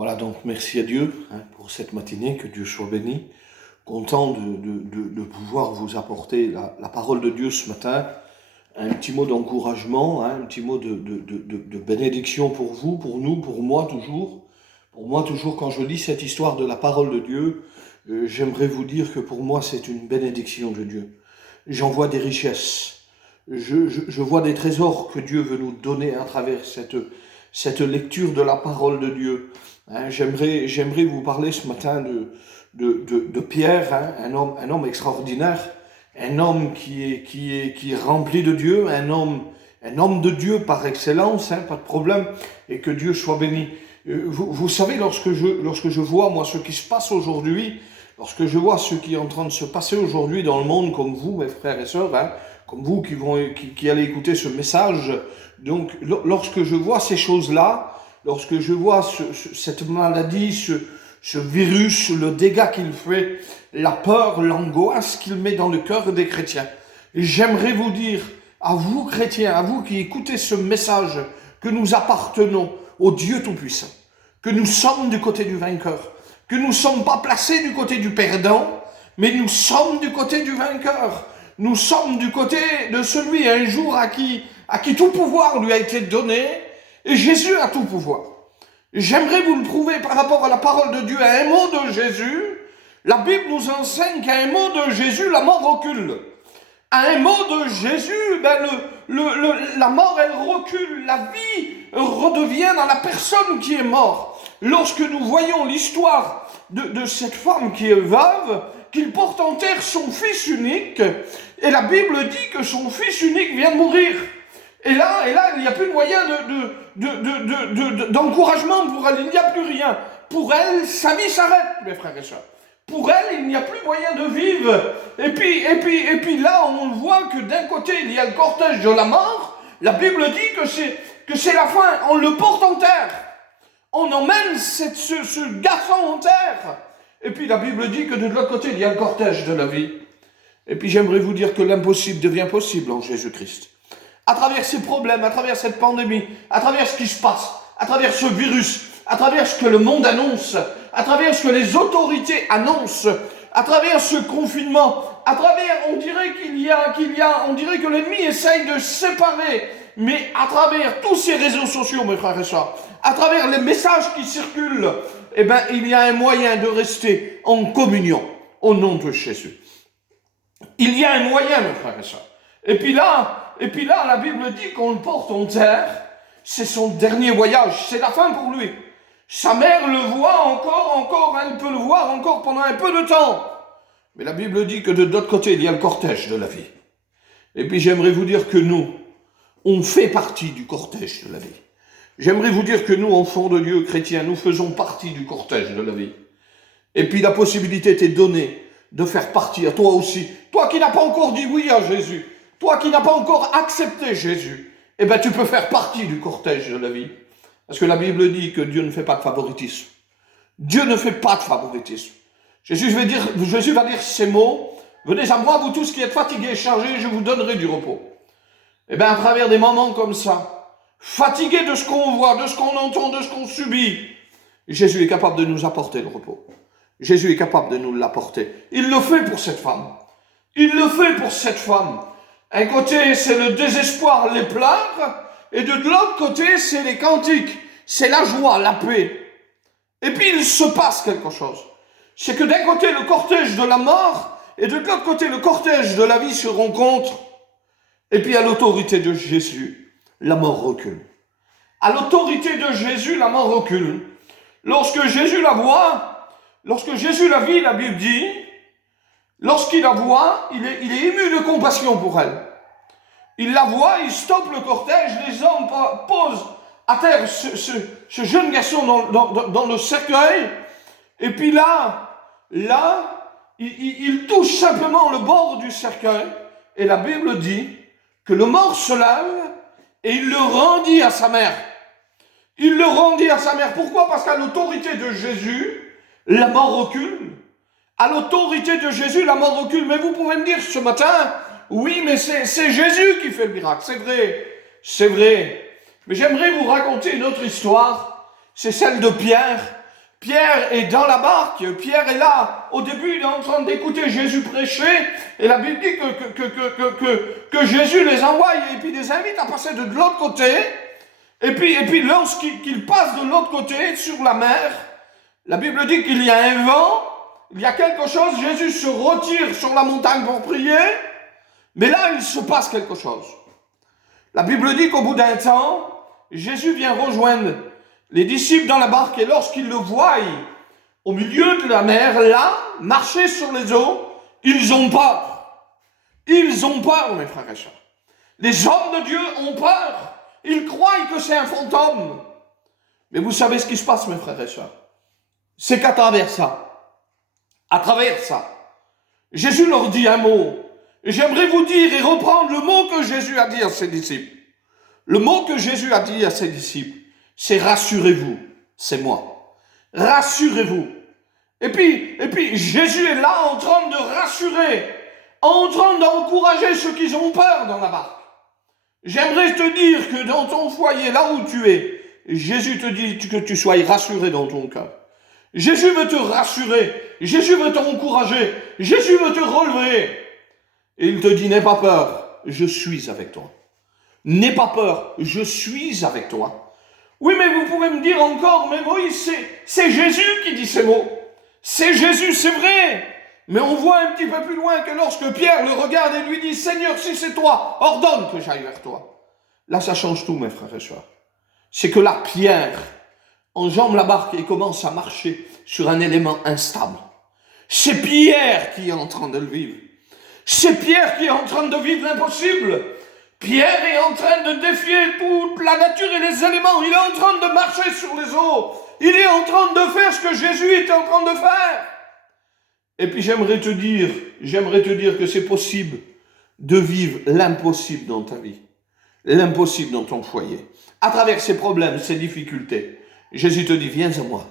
Voilà, donc merci à Dieu pour cette matinée, que Dieu soit béni. Content de pouvoir vous apporter la parole de Dieu ce matin, un petit mot d'encouragement, un petit mot de bénédiction pour vous, pour nous, pour moi toujours. Pour moi toujours, quand je lis cette histoire de la parole de Dieu, j'aimerais vous dire que pour moi c'est une bénédiction de Dieu. J'en vois des richesses, je vois des trésors que Dieu veut nous donner à travers cette lecture de la parole de Dieu. J'aimerais vous parler ce matin de Pierre, un homme extraordinaire, un homme qui est rempli de Dieu, un homme de Dieu par excellence, pas de problème, et que Dieu soit béni. Vous savez, lorsque je vois, moi, ce qui se passe aujourd'hui, lorsque je vois ce qui est en train de se passer aujourd'hui dans le monde, comme vous, mes frères et sœurs, comme vous qui allez écouter ce message, donc lorsque je vois ces choses-là, lorsque je vois cette maladie, ce virus, le dégât qu'il fait, la peur, l'angoisse qu'il met dans le cœur des chrétiens, j'aimerais vous dire, à vous chrétiens, à vous qui écoutez ce message, que nous appartenons au Dieu Tout-Puissant, que nous sommes du côté du vainqueur, que nous ne sommes pas placés du côté du perdant, mais nous sommes du côté du vainqueur. Nous sommes du côté de celui un jour à qui tout pouvoir lui a été donné, et Jésus a tout pouvoir. J'aimerais vous le prouver par rapport à la parole de Dieu, à un mot de Jésus. La Bible nous enseigne qu'à un mot de Jésus, la mort recule. À un mot de Jésus, la mort, elle recule. La vie redevient dans la personne qui est morte. Lorsque nous voyons l'histoire de cette femme qui est veuve, qu'il porte en terre son fils unique, et la Bible dit que son fils unique vient de mourir. Et là, il n'y a plus de moyen d'encouragement pour elle, il n'y a plus rien. Pour elle, sa vie s'arrête, mes frères et sœurs. Pour elle, il n'y a plus moyen de vivre. Et puis là, on voit que d'un côté, il y a le cortège de la mort. La Bible dit que c'est la fin. On le porte en terre. On emmène ce garçon en terre. Et puis la Bible dit que de l'autre côté, il y a le cortège de la vie. Et puis j'aimerais vous dire que l'impossible devient possible en Jésus-Christ. À travers ces problèmes, à travers cette pandémie, à travers ce qui se passe, à travers ce virus, à travers ce que le monde annonce, à travers ce que les autorités annoncent, à travers ce confinement, à travers, on dirait on dirait que l'ennemi essaye de séparer, mais à travers tous ces réseaux sociaux, mes frères et sœurs, à travers les messages qui circulent, il y a un moyen de rester en communion au nom de Jésus. Il y a un moyen, mes frères et sœurs. Et puis là, la Bible dit qu'on le porte en terre. C'est son dernier voyage. C'est la fin pour lui. Sa mère le voit encore, elle peut le voir encore pendant un peu de temps. Mais la Bible dit que de l'autre côté, il y a le cortège de la vie. Et puis j'aimerais vous dire que nous, on fait partie du cortège de la vie. J'aimerais vous dire que nous, enfants de Dieu chrétiens, nous faisons partie du cortège de la vie. Et puis la possibilité t'est donnée de faire partie à toi aussi. Toi qui n'as pas encore dit oui à Jésus, toi qui n'as pas encore accepté Jésus, tu peux faire partie du cortège de la vie. Parce que la Bible dit que Dieu ne fait pas de favoritisme. Dieu ne fait pas de favoritisme. Jésus va dire ces mots: venez à moi, vous tous qui êtes fatigués et chargés, je vous donnerai du repos. À travers des moments comme ça, fatigués de ce qu'on voit, de ce qu'on entend, de ce qu'on subit, Jésus est capable de nous apporter le repos. Jésus est capable de nous l'apporter. Il le fait pour cette femme. Il le fait pour cette femme. Un côté, c'est le désespoir, les pleurs, et de l'autre côté, c'est les cantiques, c'est la joie, la paix. Et puis, il se passe quelque chose. C'est que d'un côté, le cortège de la mort, et de l'autre côté, le cortège de la vie se rencontrent. Et puis, à l'autorité de Jésus, la mort recule. À l'autorité de Jésus, la mort recule. Lorsque Jésus la voit, lorsque Jésus la vit, la Bible dit, lorsqu'il la voit, il est ému de compassion pour elle. Il la voit, il stoppe le cortège, les hommes posent à terre ce jeune garçon dans le cercueil, et puis là, il touche simplement le bord du cercueil, et la Bible dit que le mort se lève, et il le rendit à sa mère. Il le rendit à sa mère. Pourquoi? Parce qu'à l'autorité de Jésus, la mort recule. À l'autorité de Jésus, la mort recule. Mais vous pouvez me dire ce matin, oui, mais c'est Jésus qui fait le miracle. C'est vrai. Mais j'aimerais vous raconter une autre histoire. C'est celle de Pierre. Pierre est dans la barque, Pierre est là, au début il est en train d'écouter Jésus prêcher, et la Bible dit que Jésus les envoie et puis les invite à passer de l'autre côté, et puis lorsqu'ils passent de l'autre côté, sur la mer, la Bible dit qu'il y a un vent, il y a quelque chose, Jésus se retire sur la montagne pour prier, mais là il se passe quelque chose. La Bible dit qu'au bout d'un temps, Jésus vient rejoindre les disciples dans la barque, et lorsqu'ils le voient au milieu de la mer, là, marcher sur les eaux, ils ont peur. Ils ont peur, mes frères et sœurs. Les hommes de Dieu ont peur. Ils croient que c'est un fantôme. Mais vous savez ce qui se passe, mes frères et sœurs? C'est qu'à travers ça, Jésus leur dit un mot. Et j'aimerais vous dire et reprendre le mot que Jésus a dit à ses disciples. Le mot que Jésus a dit à ses disciples, c'est rassurez-vous, c'est moi. Rassurez-vous. Et puis Jésus est là en train de rassurer, en train d'encourager ceux qui ont peur dans la barque. J'aimerais te dire que dans ton foyer, là où tu es, Jésus te dit que tu sois rassuré dans ton cœur. Jésus veut te rassurer, Jésus veut t'encourager, Jésus veut te relever. Et il te dit, n'aie pas peur, je suis avec toi. N'aie pas peur, je suis avec toi. Oui, mais vous pouvez me dire encore, mais Moïse, c'est Jésus qui dit ces mots. C'est Jésus, c'est vrai. Mais on voit un petit peu plus loin que lorsque Pierre le regarde et lui dit, Seigneur, si c'est toi, ordonne que j'aille vers toi. Là, ça change tout, mes frères et sœurs. C'est que là, Pierre enjambe la barque et commence à marcher sur un élément instable. C'est Pierre qui est en train de le vivre. C'est Pierre qui est en train de vivre l'impossible. Pierre est en train de défier toute la nature et les éléments. Il est en train de marcher sur les eaux. Il est en train de faire ce que Jésus était en train de faire. Et puis j'aimerais te dire que c'est possible de vivre l'impossible dans ta vie. L'impossible dans ton foyer. À travers ces problèmes, ces difficultés. Jésus te dit, viens à moi.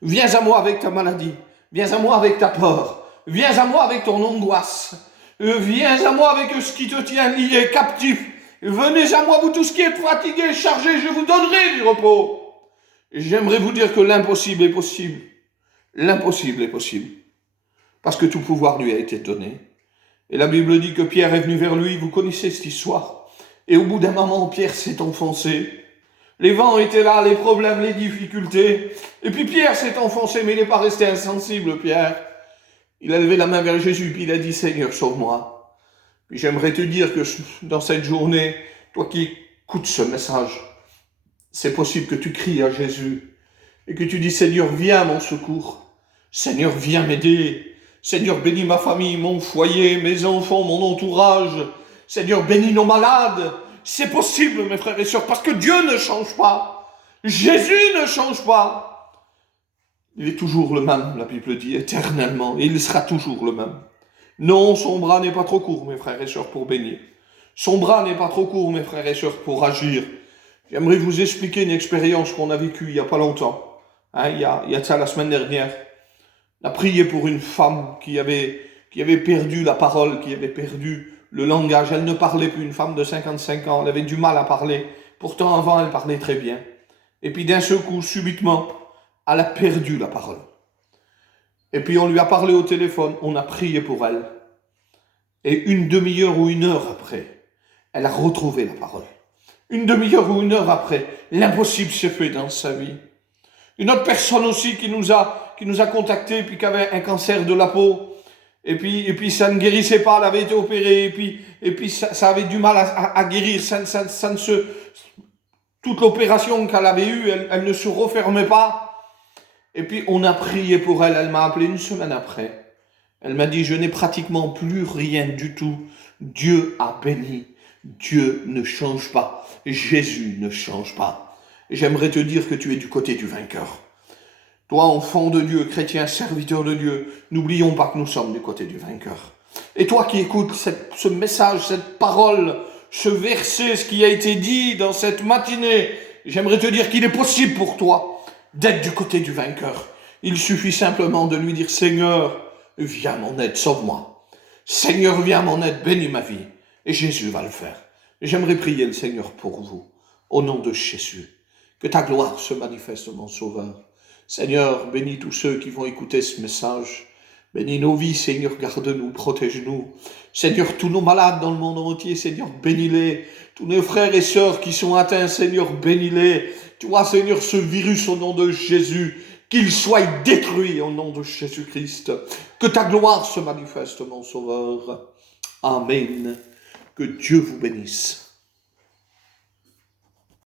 Viens à moi avec ta maladie. Viens à moi avec ta peur. Viens à moi avec ton angoisse. Viens à moi avec ce qui te tient lié, captif. Venez à moi, vous tous qui êtes fatigués, chargés, je vous donnerai du repos. Et j'aimerais vous dire que l'impossible est possible. L'impossible est possible. Parce que tout pouvoir lui a été donné. Et la Bible dit que Pierre est venu vers lui, vous connaissez cette histoire. Et au bout d'un moment, Pierre s'est enfoncé. Les vents étaient là, les problèmes, les difficultés. Et puis Pierre s'est enfoncé, mais il n'est pas resté insensible, Pierre. Il a levé la main vers Jésus, puis il a dit, Seigneur, sauve-moi. Puis j'aimerais te dire que dans cette journée, toi qui écoutes ce message, c'est possible que tu cries à Jésus et que tu dis, Seigneur, viens à mon secours. Seigneur, viens m'aider. Seigneur, bénis ma famille, mon foyer, mes enfants, mon entourage. Seigneur, bénis nos malades. C'est possible, mes frères et sœurs, parce que Dieu ne change pas. Jésus ne change pas. Il est toujours le même, la Bible dit, éternellement. Et il sera toujours le même. Non, son bras n'est pas trop court, mes frères et sœurs, pour bénir. Son bras n'est pas trop court, mes frères et sœurs, pour agir. J'aimerais vous expliquer une expérience qu'on a vécue il n'y a pas longtemps. Il y a ça la semaine dernière. On a prié pour une femme qui avait perdu la parole, qui avait perdu le langage. Elle ne parlait plus, une femme de 55 ans. Elle avait du mal à parler. Pourtant, avant, elle parlait très bien. Et puis, d'un seul coup, subitement, elle a perdu la parole. Et puis on lui a parlé au téléphone, on a prié pour elle. Et une demi-heure ou une heure après, elle a retrouvé la parole. Une demi-heure ou une heure après, l'impossible s'est fait dans sa vie. Une autre personne aussi qui nous a contactés, puis qui avait un cancer de la peau. Et puis ça ne guérissait pas, elle avait été opérée, et puis ça avait du mal à guérir. Toute l'opération qu'elle avait eue, elle ne se refermait pas. Et puis on a prié pour elle, elle m'a appelé une semaine après. Elle m'a dit, je n'ai pratiquement plus rien du tout. Dieu a béni. Dieu ne change pas. Jésus ne change pas. Et j'aimerais te dire que tu es du côté du vainqueur. Toi, enfant de Dieu, chrétien, serviteur de Dieu, n'oublions pas que nous sommes du côté du vainqueur. Et toi qui écoutes ce message, cette parole, ce verset, ce qui a été dit dans cette matinée, j'aimerais te dire qu'il est possible pour toi d'être du côté du vainqueur. Il suffit simplement de lui dire, Seigneur, viens à mon aide, sauve-moi. Seigneur, viens à mon aide, bénis ma vie. Et Jésus va le faire. J'aimerais prier le Seigneur pour vous, au nom de Jésus. Que ta gloire se manifeste, mon Sauveur. Seigneur, bénis tous ceux qui vont écouter ce message. Bénis nos vies, Seigneur, garde-nous, protège-nous. Seigneur, tous nos malades dans le monde entier, Seigneur, bénis-les. Tous nos frères et sœurs qui sont atteints, Seigneur, bénis-les. Tu vois, Seigneur, ce virus au nom de Jésus, qu'il soit détruit au nom de Jésus-Christ. Que ta gloire se manifeste, mon Sauveur. Amen. Que Dieu vous bénisse.